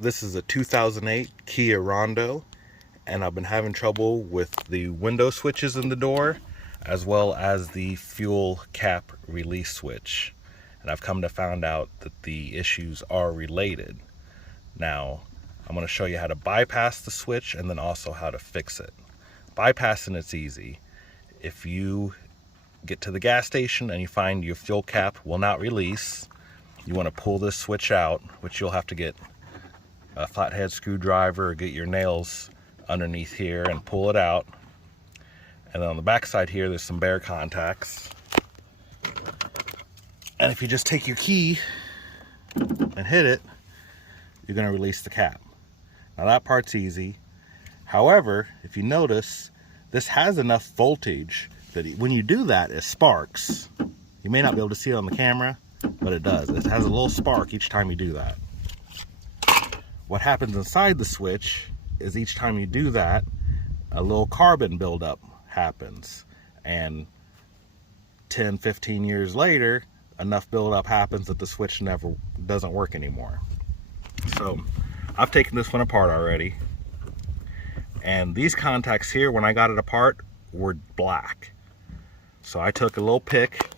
This is a 2008 Kia Rondo, and I've been having trouble with the window switches in the door, as well as the fuel cap release switch. And I've come to find out that the issues are related. Now, I'm going to show you how to bypass the switch and then also how to fix it. Bypassing it's easy. If you get to the gas station and you find your fuel cap will not release, you want to pull this switch out, which you'll have to get a flathead screwdriver or get your nails underneath here and pull it out. And then on the back side here, there's some bare contacts. And if you just take your key and hit it, you're going to release the cap. Now that part's easy. However, if you notice, this has enough voltage that when you do that, it sparks. You may not be able to see it on the camera, but it does. It has a little spark each time you do that. What happens inside the switch is each time you do that, a little carbon buildup happens. And 10, 15 years later, enough buildup happens that the switch never doesn't work anymore. So I've taken this one apart already. And these contacts here, when I got it apart, were black. So I took a little pick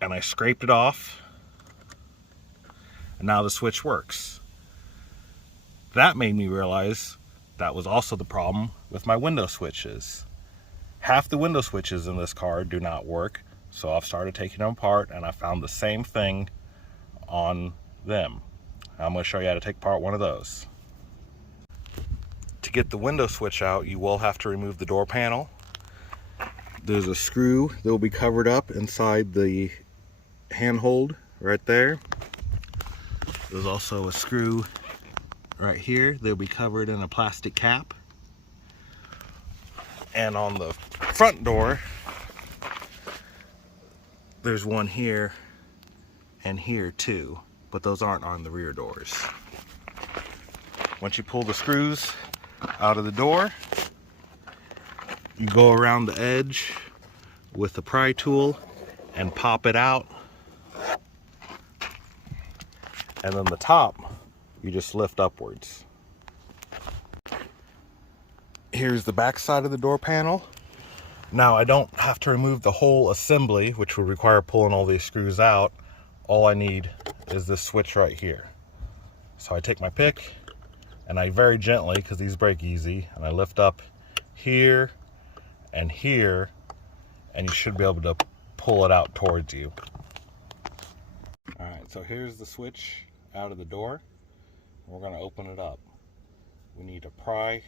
and I scraped it off, and now the switch works. That made me realize that was also the problem with my window switches. Half the window switches in this car do not work, so I've started taking them apart and I found the same thing on them. I'm going to show you how to take apart one of those. To get the window switch out, you will have to remove the door panel. There's a screw that will be covered up inside the handhold right there. There's also a screw right here that will be covered in a plastic cap. And on the front door, there's one here and here too, but those aren't on the rear doors. Once you pull the screws out of the door, you go around the edge with the pry tool and pop it out. And then the top, you just lift upwards. Here's the back side of the door panel. Now I don't have to remove the whole assembly, which would require pulling all these screws out. All I need is this switch right here. So I take my pick and I very gently, because these break easy, and I lift up here and here, and you should be able to pull it out towards you. All right, so here's the switch out of the door. We're going to open it up. We need to pry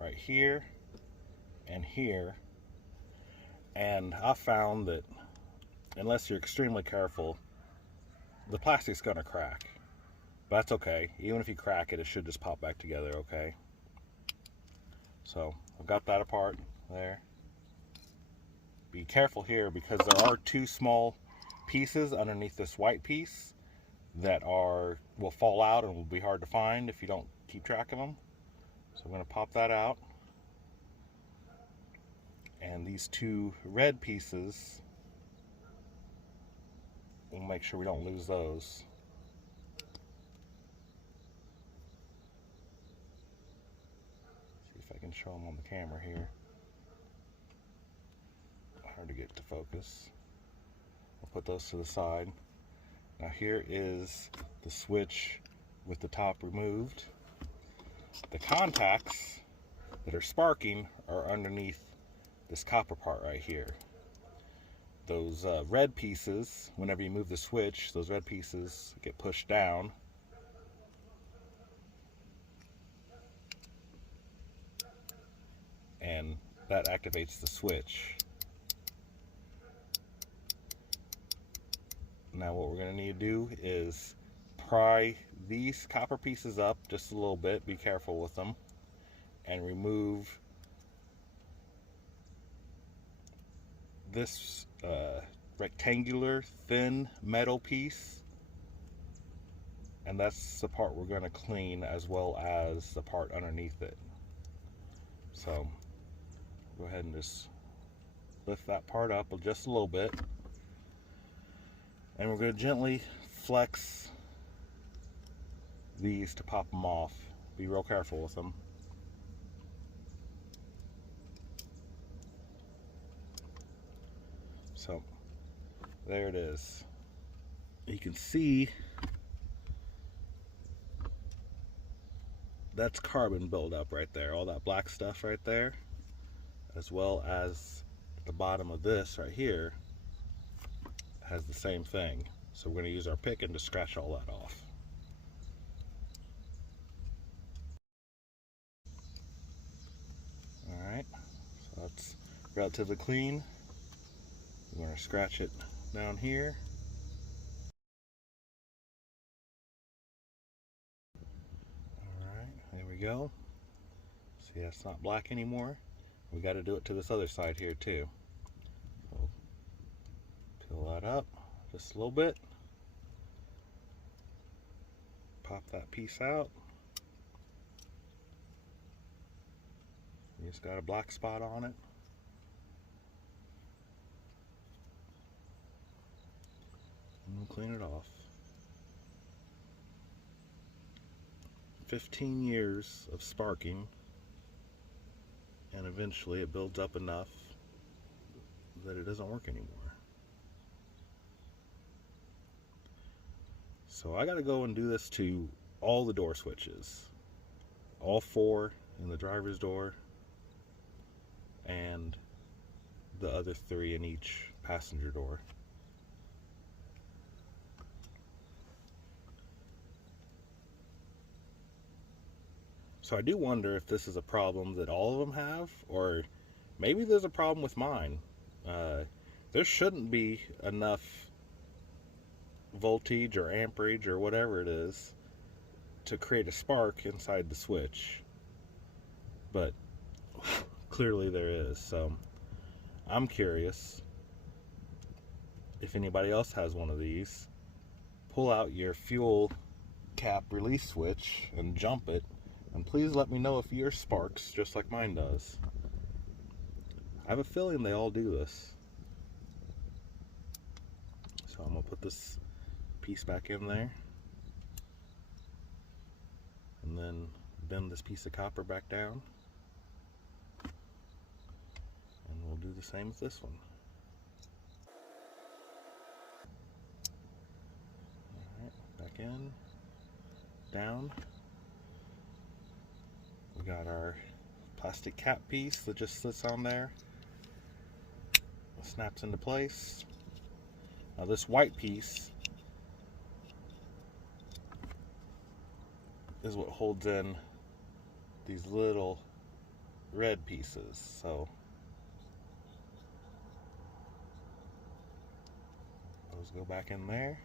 right here and here, and I found that unless you're extremely careful, the plastic's going to crack. But that's okay. Even if you crack it, it should just pop back together, okay? So I've got that apart there. Be careful here because there are two small pieces underneath this white piece that will fall out and will be hard to find if you don't keep track of them. So I'm going to pop that out. And these two red pieces, we'll make sure we don't lose those. See if I can show them on the camera here. Hard to get to focus. I'll put those to the side. Now here is the switch with the top removed. The contacts that are sparking are underneath this copper part right here. Those red pieces, whenever you move the switch, those red pieces get pushed down. And that activates the switch. Now what we're going to need to do is pry these copper pieces up just a little bit, be careful with them, and remove this rectangular thin metal piece, and that's the part we're going to clean, as well as the part underneath it. So go ahead and just lift that part up just a little bit, and we're going to gently flex these to pop them off. Be real careful with them. So there it is. You can see that's carbon buildup right there, all that black stuff right there, as well as the bottom of this right here has the same thing. So we're going to use our pick and to scratch all that off. Alright, so that's relatively clean. We're going to scratch it down here. Alright, there we go. See, it's not black anymore. We got to do it to this other side here too. So peel that up just a little bit. Pop that piece out. It's got a black spot on it. And we'll clean it off. 15 years of sparking, and eventually it builds up enough that it doesn't work anymore. So I gotta go and do this to all the door switches. All 4 in the driver's door, and the other 3 in each passenger door. So I do wonder if this is a problem that all of them have, or maybe there's a problem with mine. There shouldn't be enough voltage or amperage or whatever it is to create a spark inside the switch, but clearly there is. So I'm curious if anybody else has one of these. Pull out your fuel cap release switch and jump it, and please let me know if yours sparks just like mine does. I have a feeling they all do this. So I'm going to put this piece back in there, and then bend this piece of copper back down, and we'll do the same with this one. Alright, back in, down. We got our plastic cap piece that just sits on there, snaps into place. Now this white piece is what holds in these little red pieces. So those go back in there.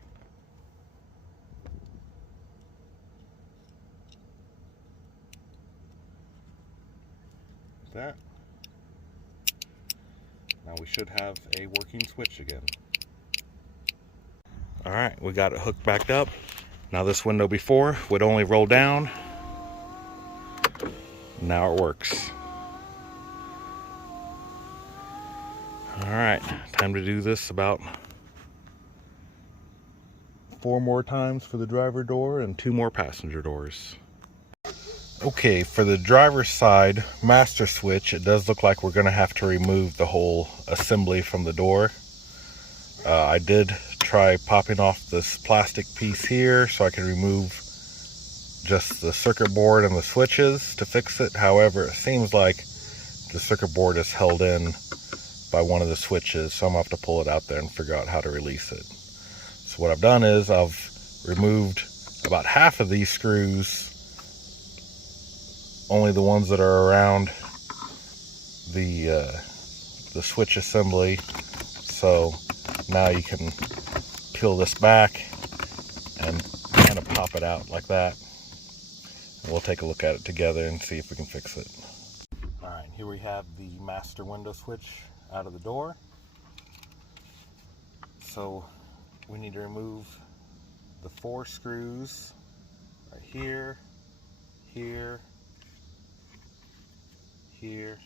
Like that. Now we should have a working switch again. Alright, we got it hooked back up. Now this window before would only roll down. Now it works. Alright, time to do this about 4 more times for the driver door and 2 more passenger doors. Okay, for the driver's side master switch, it does look like we're going to have to remove the whole assembly from the door. I did try popping off this plastic piece here so I can remove just the circuit board and the switches to fix it. However, it seems like the circuit board is held in by one of the switches, so I'm going to have to pull it out there and figure out how to release it. So what I've done is I've removed about half of these screws, only the ones that are around the switch assembly. So now you can peel this back and kind of pop it out like that. And we'll take a look at it together and see if we can fix it. Alright, here we have the master window switch out of the door. So we need to remove the 4 screws right here, here, here,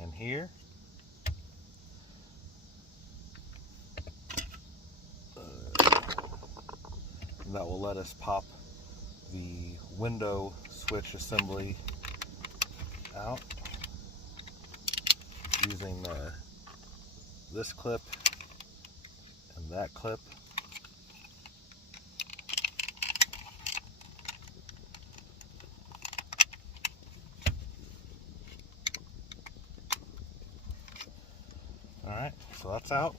and here. That will let us pop the window switch assembly out using this clip and that clip. Alright, so that's out.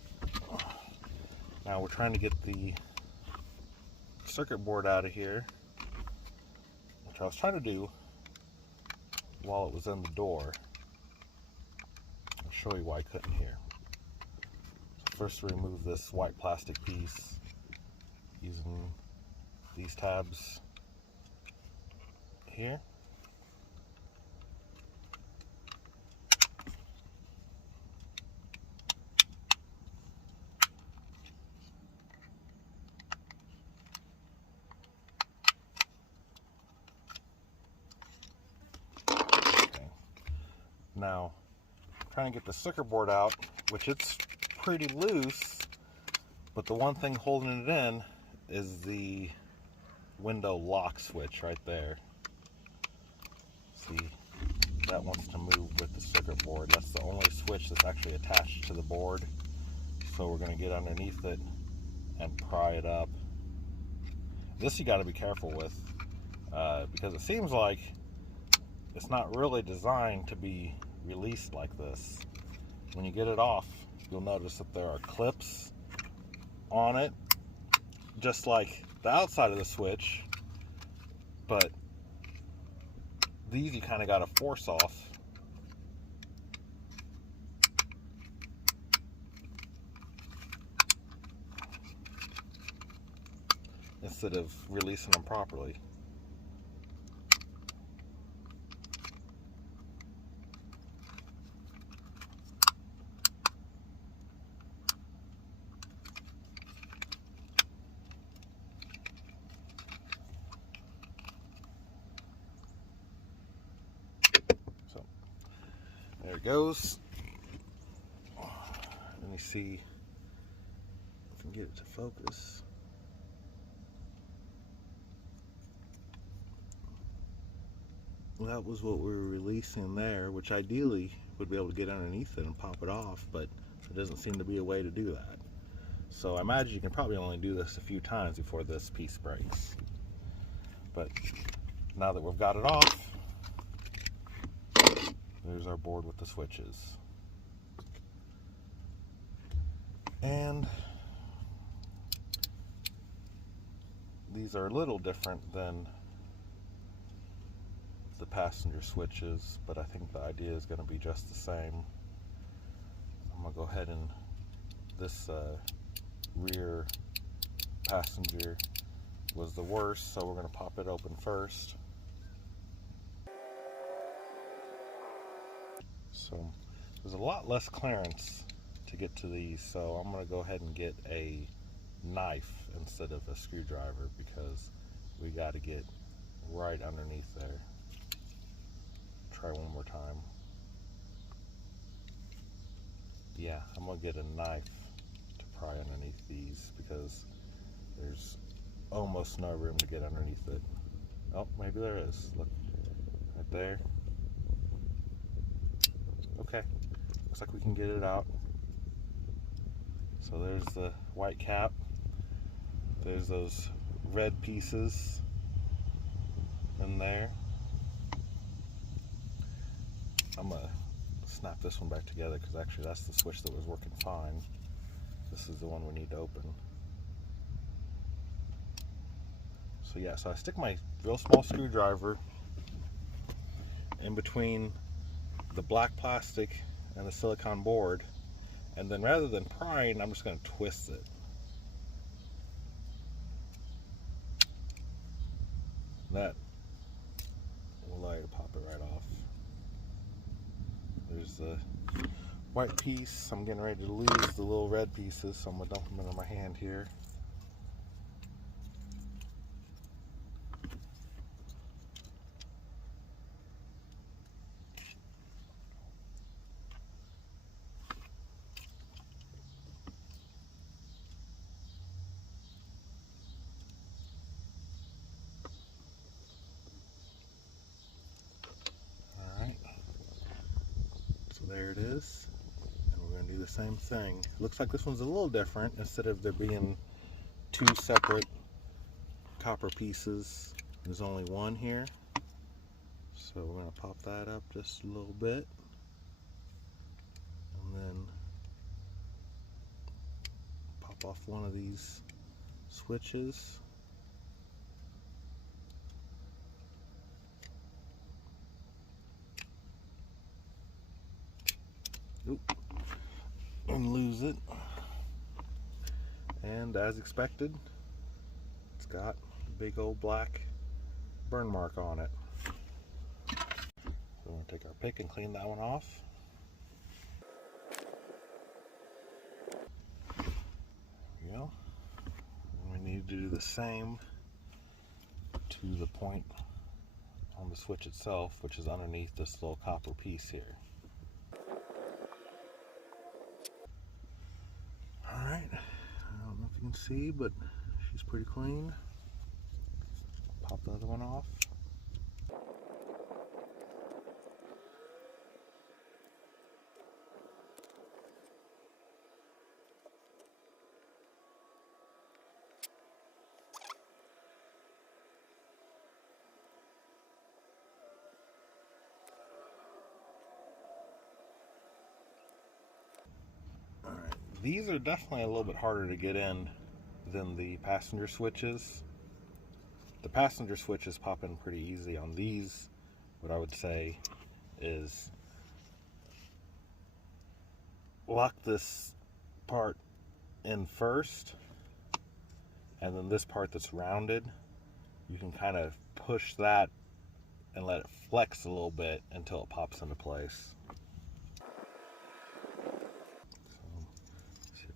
Now we're trying to get the circuit board out of here, which I was trying to do while it was in the door. I'll show you why I couldn't here. So first, remove this white plastic piece using these tabs here. Now, trying to get the circuit board out, which it's pretty loose, but the one thing holding it in is the window lock switch right there. See, that wants to move with the circuit board. That's the only switch that's actually attached to the board. So we're going to get underneath it and pry it up. This you got to be careful with because it seems like it's not really designed to be released like this. When you get it off, you'll notice that there are clips on it, just like the outside of the switch, but these you kind of got to force off. Instead of releasing them properly. So there it goes. Let me see if I can get it to focus. That was what we were releasing there, which ideally would be able to get underneath it and pop it off, but there doesn't seem to be a way to do that. So I imagine you can probably only do this a few times before this piece breaks. But now that we've got it off, there's our board with the switches. And these are a little different than the passenger switches, but I think the idea is going to be just the same. I'm going to go ahead and this rear passenger was the worst, so we're going to pop it open first. So there's a lot less clearance to get to these, so I'm going to go ahead and get a knife instead of a screwdriver because we got to get right underneath there. Try one more time. Yeah, I'm gonna get a knife to pry underneath these because there's almost no room to get underneath it. Oh, maybe there is. Look, right there. Okay, looks like we can get it out. So there's the white cap. There's those red pieces in there. I'm gonna snap this one back together because actually that's the switch that was working fine. This is the one we need to open. So yeah, so I stick my real small screwdriver in between the black plastic and the silicone board, and then rather than prying, I'm just going to twist it. That will allow you to pop it right off. There's the white piece. I'm getting ready to lose the little red pieces, so I'm going to dump them into my hand here. is. And we're going to do the same thing. Looks like this one's a little different. Instead of there being two separate copper pieces, there's only one here. So we're going to pop that up just a little bit. And then pop off one of these switches. Oop. And lose it. And as expected, it's got a big old black burn mark on it. So we're going to take our pick and clean that one off. There we go. And we need to do the same to the point on the switch itself, which is underneath this little copper piece here. Alright, I don't know if you can see, but she's pretty clean. Pop the other one off. These are definitely a little bit harder to get in than the passenger switches. The passenger switches pop in pretty easy. On these, what I would say is lock this part in first, and then this part that's rounded, you can kind of push that and let it flex a little bit until it pops into place.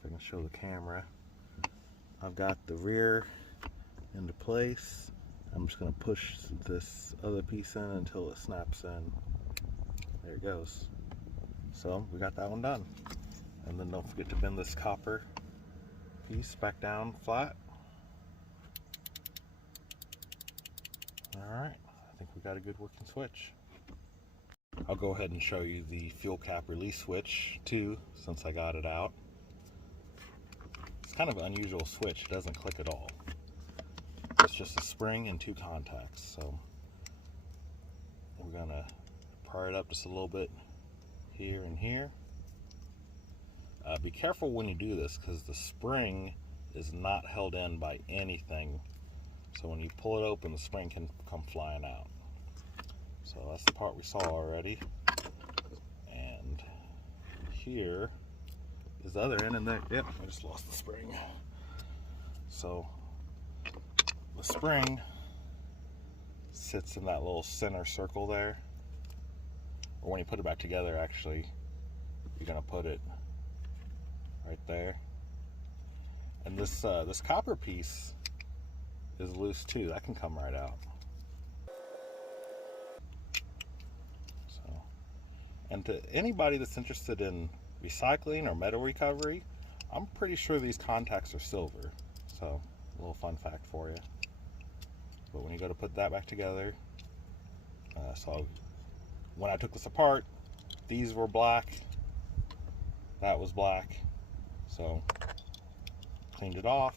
I can show the camera. I've got the rear into place. I'm just going to push this other piece in until it snaps in. There it goes. So we got that one done. And then don't forget to bend this copper piece back down flat. Alright, I think we got a good working switch. I'll go ahead and show you the fuel cap release switch too, since I got it out. It's kind of an unusual switch. It doesn't click at all. It's just a spring and two contacts. So we're gonna pry it up just a little bit here and here. Be careful when you do this, because the spring is not held in by anything. So when you pull it open, the spring can come flying out. So that's the part we saw already. And here is the other end, and there, yep, I just lost the spring. So the spring sits in that little center circle there. Or when you put it back together, actually, you're gonna put it right there. And this this copper piece is loose too. That can come right out. So, and to anybody that's interested in recycling or metal recovery, I'm pretty sure these contacts are silver. So, a little fun fact for you. But when you go to put that back together, so when I took this apart, these were black, that was black. So, cleaned it off,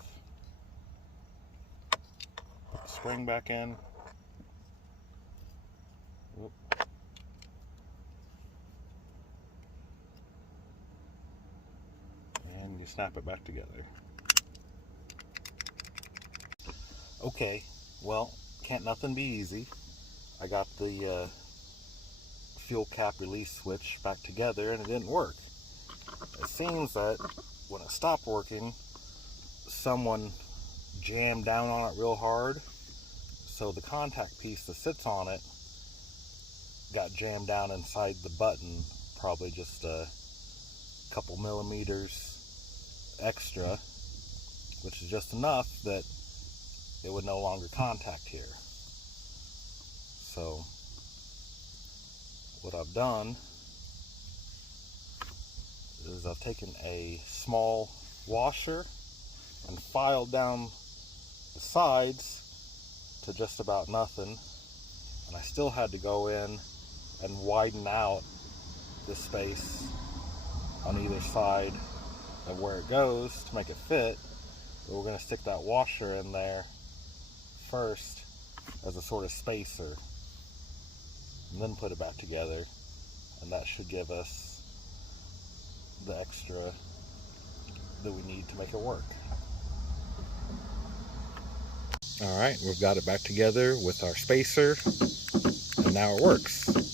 put the spring back in. Whoop. And you snap it back together. Okay, well, can't nothing be easy. I got the fuel cap release switch back together and it didn't work. It seems that when it stopped working, someone jammed down on it real hard, so the contact piece that sits on it got jammed down inside the button, probably just a couple millimeters extra, which is just enough that it would no longer contact here. So what I've done is I've taken a small washer and filed down the sides to just about nothing, and I still had to go in and widen out the space on either side of where it goes to make it fit. But we're going to stick that washer in there first as a sort of spacer, and then put it back together, and that should give us the extra that we need to make it work. Alright, we've got it back together with our spacer, and now it works.